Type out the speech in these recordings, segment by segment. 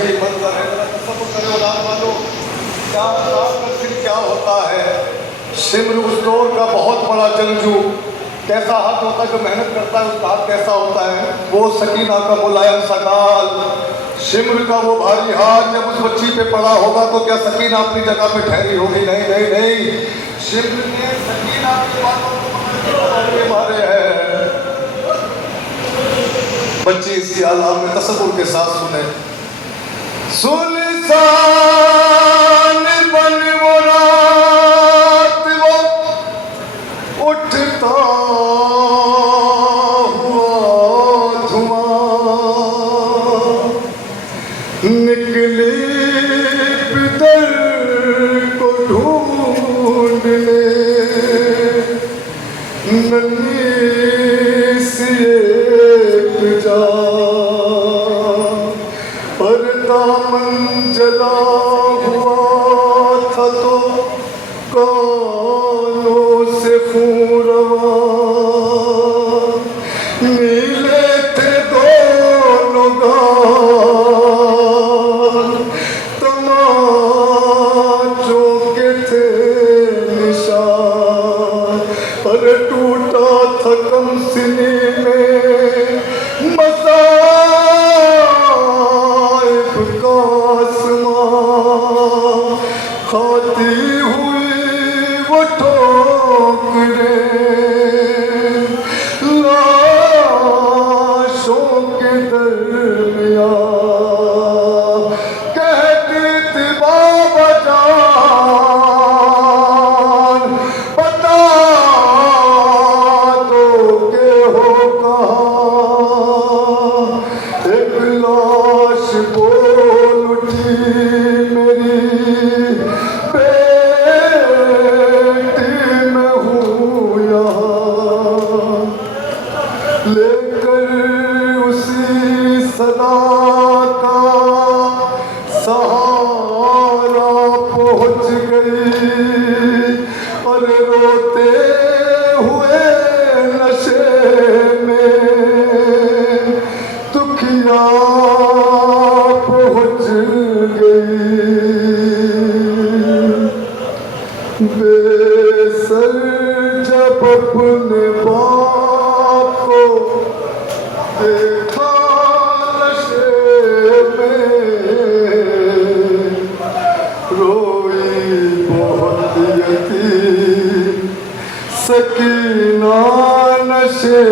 वही मंजर है। जरा तसव्वुर करो औलाद वालों, क्या फिर क्या होता है। सिमर उस दौर का बहुत बड़ा जंगजू, कैसा हाथ होता है जो मेहनत करता है, उसका हाथ कैसा होता है। वो सकीना का मुलायम सा गाल, सिमर का वो भारी हाथ जब उस बच्ची पे पड़ा होगा तो क्या सकीना अपनी जगह पे ठहरी होगी? नहीं नहीं नहीं, सिमर ने सकीना के बातों को पकड़ के मारे हैं। बच्ची इसकी आलाम में तसव्वुर के साथ सुने। सुल्तान बन वो रात वो उठता हुआ धुआं, निकली पितर को ढूंढने, नन्ही सी एक जान पर दामन जला हुआ था तो कानों से खून रवा, नीले थे दोनों गाल, तमाचों के थे निशान, पर टूटा था कम सीने में मज़ाइब का आसमां, खाती हुई वो ठोकरें लाशों के दरमियां, कहती थी बाबा जान बता दो के हो कहाँ। एक लाश बोल उठी मेरी बेटी मैं हूँ यहाँ, लेकर उसी सदा का सहारा पहुँच गई, और रोते हुए नशे में दुखिया पहुँच गई। बेसर जब अपने बाप को देखा नशे में, रोई बहुत यतीम सकीना नशे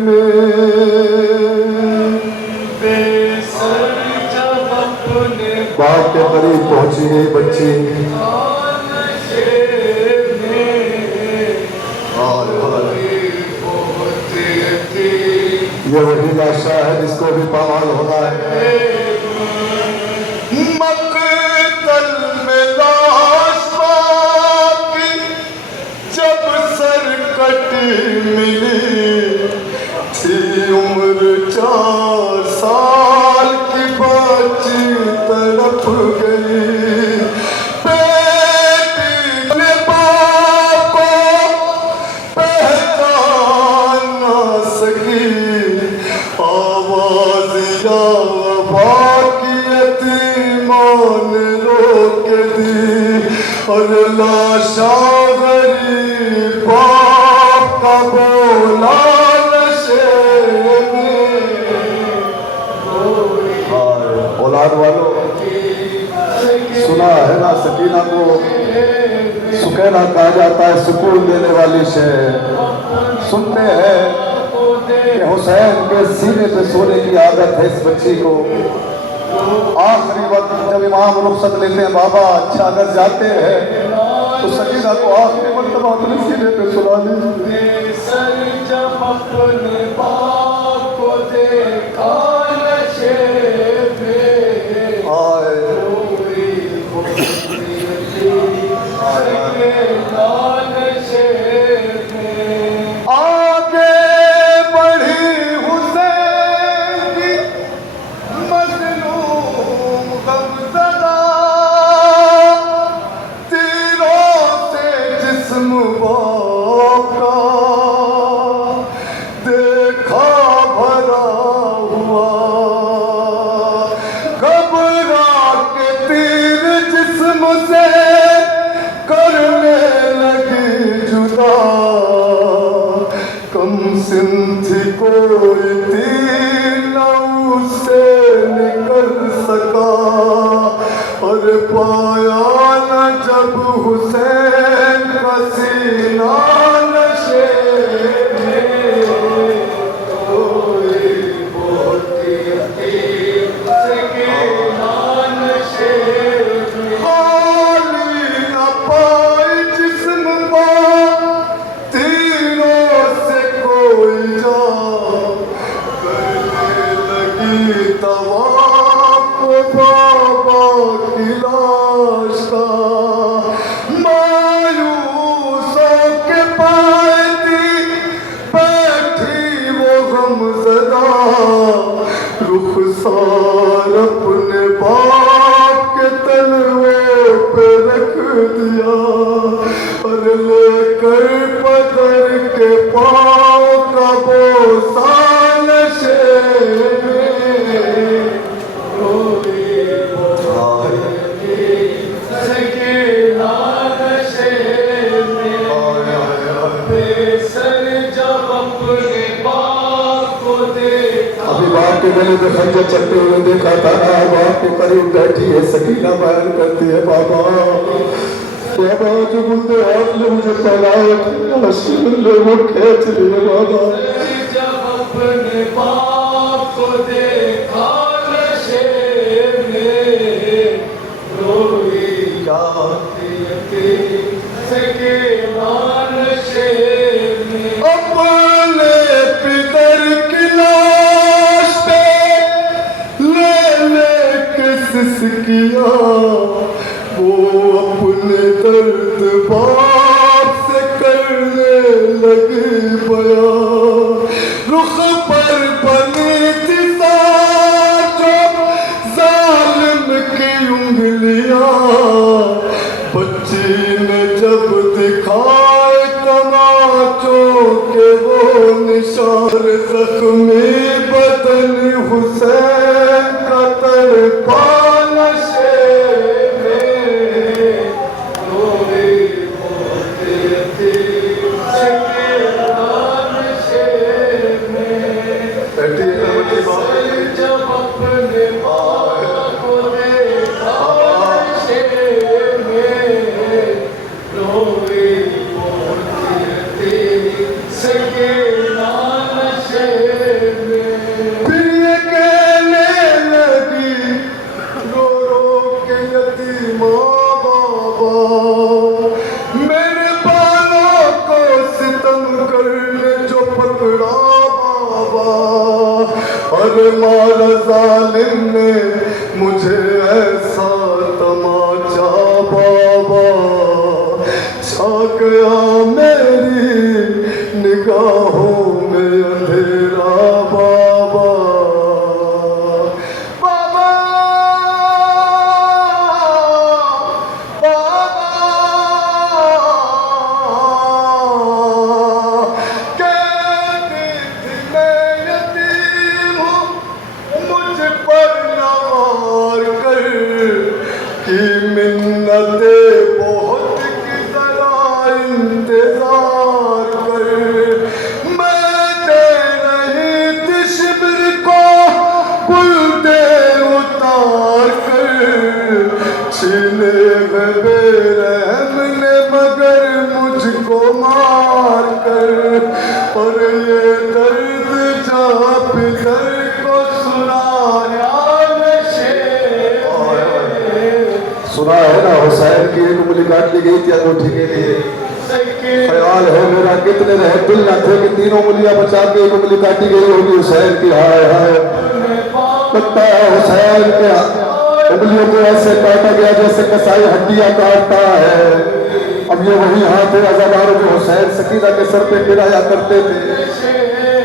में। बेसर जब अपने बाप के करीब पहुंची गई बच्ची, ये वही लाशा है जिसको भी पामाल होना है। मक़तल में लाश की जब सरकटी मिली थी, उम्र 4 साल की बच्ची तड़प गई। और लाशा गरीब बाप का बोला नशे में। औलाद वालों, सुना है ना सकीना को सुकैना कहा जाता है, सुकून देने वाली शय। सुनते हैं कि हुसैन के सीने पे सोने की आदत है इस बच्ची को। आखिरी वक्त जब इमाम रुखसत लेते हैं, बाबा अच्छा अगर जाते हैं तो सकीना को आखिरी मरतबा अपने सीने पे सुला लीजिए। जब अपने बाप को देखा नशे में, आए आगे बढ़ी हुसैन की मजलूम गमज़दा, तीरों से जिस्म बाका देखा तवाफ बाबा की लाश का मायूसों के पाती बैठी वो गमज़दा रुखसार अपने बाप के तलवे पे रख दिया और लेकर पत्थर के पाँव का बोसा नशे अभी बाप के गले में खंजर चलते हुए देखा था बाप के करीब बैठी है सकीना बयान करती है बाबा बाबा जो बुंदे आपने मुझे पहलाया ले वो खींच लिए बाबा जब अपने बाप को देखा नशे में रोई सके नशे में अपने पितर की लाश पे ले किस किया वो अपने दर्द बाप से करने लगी बया रुख पर बनी थी जो जालिम की उंगलियां बच्ची ने जब दिखाए तमाचों के वो निशान जख्मी बदन हुसैन का तड़पा नशे जब अपने बाप को देखा नशे में रोई सके नशे में फिर ये कहने लगी रो रो के यतीमा बाबा मेरे बालों को सितम करने जो पकड़ा बाबा अरे मारा जालिम ने मुझे ऐसा तमाचा बाबा छा गया मेरी निगाहों में अंधेरा बाबा बाबा कहती थी मैं यतीम हूँ मुझ पर नार कर की मिन्नते बहुत की तरह इंतजार कर मैं दे रही थी शिविर को बुलदे उतार कर छीने बेरहम ने मगर मुझको मार कर और ये दर्द जा पितर को सुनाया सुना है ना हुसैन की एक उंगली काट ली गई थी अंगूठी के लिए ख्याल है मेरा कितने रहे दिल न थे कि तीनों उंगलियां बचा के एक उंगली काटी गई होगी हुसैन की हाय हाय लगता है हुसैन के उंगलियों को ऐसे काटा गया जैसे कसाई हड्डियां काटता है अब ये वही हाथ है अज़ादार जो हुसैन सकीना के सर पे गिराया करते थे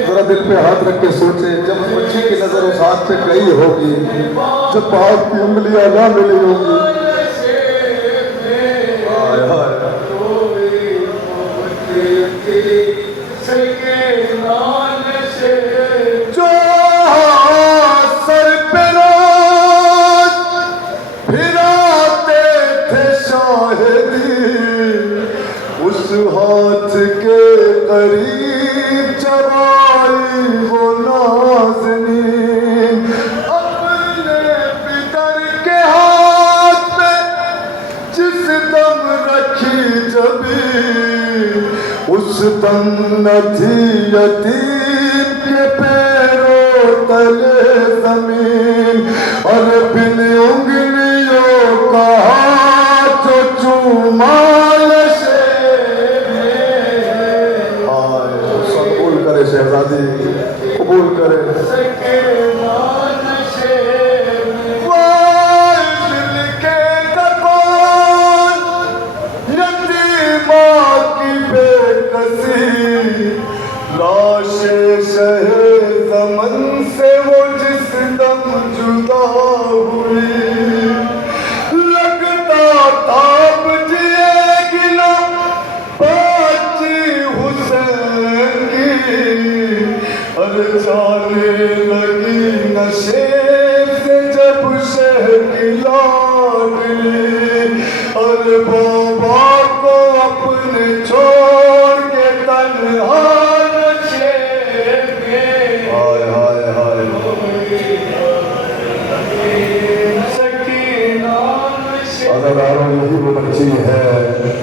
जरा दिल पे हाथ रख के सोचे जब बच्ची की नजर उस हाथ पे गई होगी जब बाप की उंगलियां ना मिली होगी जो सर पे रोज फिराते थे शाहिदी उस हाथ के करीब चबाई वो नाज़नीन अपने पितर के हाथ में जिस दम रखी जबी उस दम न थी यतीम के पैरों तले जमीन और बिन उंगलियों का हाथ जो चूमा कबूल करे शहजादी कबूल करे जाने लगी नशे से जब शहर की लाडली, अरे